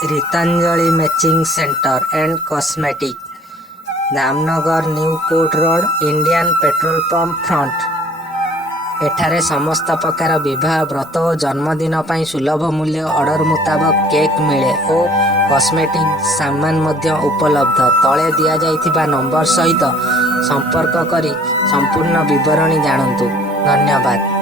Ritanjali matching centre and cosmetic, ମନଗର new court road, Indian petrol pump front. ଏଠାରେ ସମସ୍ତ ପ୍ରକାର ବିବାହ, ବ୍ରତ ଓ ଜନ୍ମଦିନ ପାଇଁ ସୁଲଭ ମୂଲ୍ୟ ଅର୍ଡର ମୁତାବକ କେକ୍ ମିଳେ ଓ କସ୍ମେଟିକ୍ ସାମାନ ମଧ୍ୟ ଉପଲବ୍ଧ। ତଳେ ଦିଆଯାଇଥିବା ନମ୍ବର ସହିତ ସମ୍ପର୍କ କରି ସମ୍ପୂର୍ଣ୍ଣ ବିବରଣୀ ଜାଣନ୍ତୁ। ଧନ୍ୟବାଦ।